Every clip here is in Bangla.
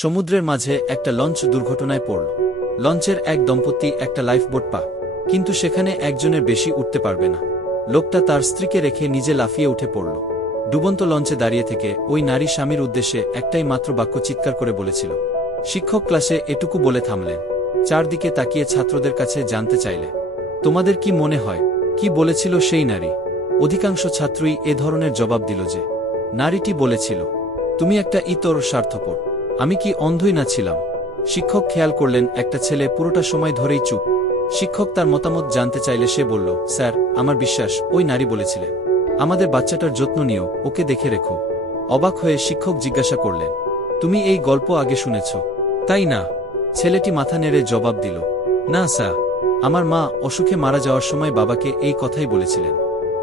সমুদ্রের মাঝে একটা লঞ্চ দুর্ঘটনায় পড়ল। লঞ্চের এক দম্পতি একটা লাইফবোট পা, কিন্তু সেখানে একজনের বেশি উঠতে পারবে না। লোকটা তার স্ত্রীকে রেখে নিজে লাফিয়ে উঠে পড়ল। ডুবন্ত লঞ্চে দাঁড়িয়ে থেকে ওই নারী স্বামীর উদ্দেশ্যে একটাই মাত্র বাক্য চিৎকার করে বলেছিল। শিক্ষক ক্লাসে এটুকু বলে থামলেন। চারদিকে তাকিয়ে ছাত্রদের কাছে জানতে চাইলে, তোমাদের কি মনে হয় কি বলেছিল সেই নারী? অধিকাংশ ছাত্রই এ ধরনের জবাব দিল যে, নারীটি বলেছিল, তুমি একটা ইতর স্বার্থপর। আমি কি অন্ধই না ছিলাম? শিক্ষক খেয়াল করলেন একটা ছেলে পুরোটা সময় ধরেই চুপ। শিক্ষক তার মতামত জানতে চাইলে সে বলল, স্যার, আমার বিশ্বাস ওই নারী বলেছিলেন, আমাদের বাচ্চাটার যত্ন নিও, ওকে দেখে রেখো। অবাক হয়ে শিক্ষক জিজ্ঞাসা করলেন, তুমি এই গল্প আগে শুনেছ, তাই না? ছেলেটি মাথা নেড়ে জবাব দিল, না স্যার, আমার মা অসুখে মারা যাওয়ার সময় বাবাকে এই কথাই বলেছিলেন।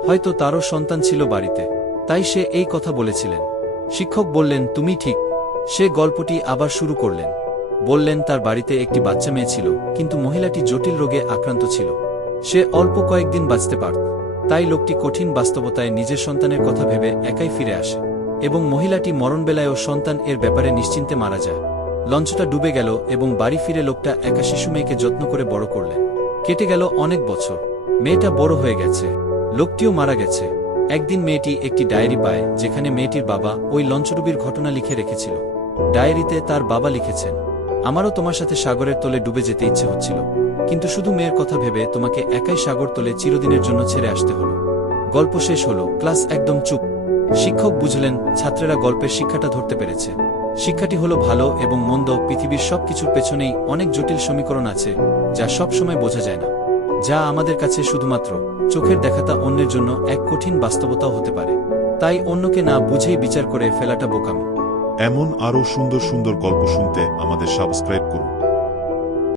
হয়তো তারও সন্তান ছিল বাড়িতে, তাই সে এই কথা বলেছিলেন। শিক্ষক বললেন, তুমি ঠিক। সে গল্পটি আবার শুরু করলেন। বললেন তার বাড়িতে একটি বাচ্চা মেয়ে ছিল, কিন্তু মহিলাটি জটিল রোগে আক্রান্ত ছিল। সে অল্প কয়েকদিন বাঁচতে পারত। তাই লোকটি কঠিন বাস্তবতায় নিজের সন্তানের কথা ভেবে একাই ফিরে আসে, এবং মহিলাটি মরণবেলায়ও সন্তান এর ব্যাপারে নিশ্চিন্তে মারা যায়। লঞ্চটা ডুবে গেল এবং বাড়ি ফিরে লোকটা একা শিশু মেয়েকে যত্ন করে বড় করলেন। কেটে গেল অনেক বছর। মেয়েটা বড় হয়ে গেছে, লোকটিও মারা গেছে। একদিন মেয়েটি একটি ডায়েরি পায়, যেখানে মেয়েটির বাবা ওই লঞ্চডুবির ঘটনা লিখে রেখেছিল। ডায়েরিতে তার বাবা লিখেছেন, আমারও তোমার সাথে সাগরের তলে ডুবে যেতে ইচ্ছে হচ্ছিল, কিন্তু শুধু মেয়ের কথা ভেবে তোমাকে একাই সাগর তলে চিরদিনের জন্য ছেড়ে আসতে হলো। গল্প শেষ হলো, ক্লাস একদম চুপ। শিক্ষক বুঝলেন ছাত্রেরা গল্পের শিক্ষাটা ধরতে পেরেছে। শিক্ষাটি হলো ভালো এবং মন্দ পৃথিবীর সবকিছুর পেছনেই অনেক জটিল সমীকরণ আছে, যা সব সময় বোঝা যায় না, যা আমাদের কাছে শুধুমাত্র চোখের দেখাতা অন্যের জন্য এক কঠিন বাস্তবতাও হতে পারে। তাই অন্যকে না বুঝেই বিচার করে ফেলাটা বোকামি। এমন আরও সুন্দর সুন্দর গল্প শুনতে আমাদের সাবস্ক্রাইব করুন।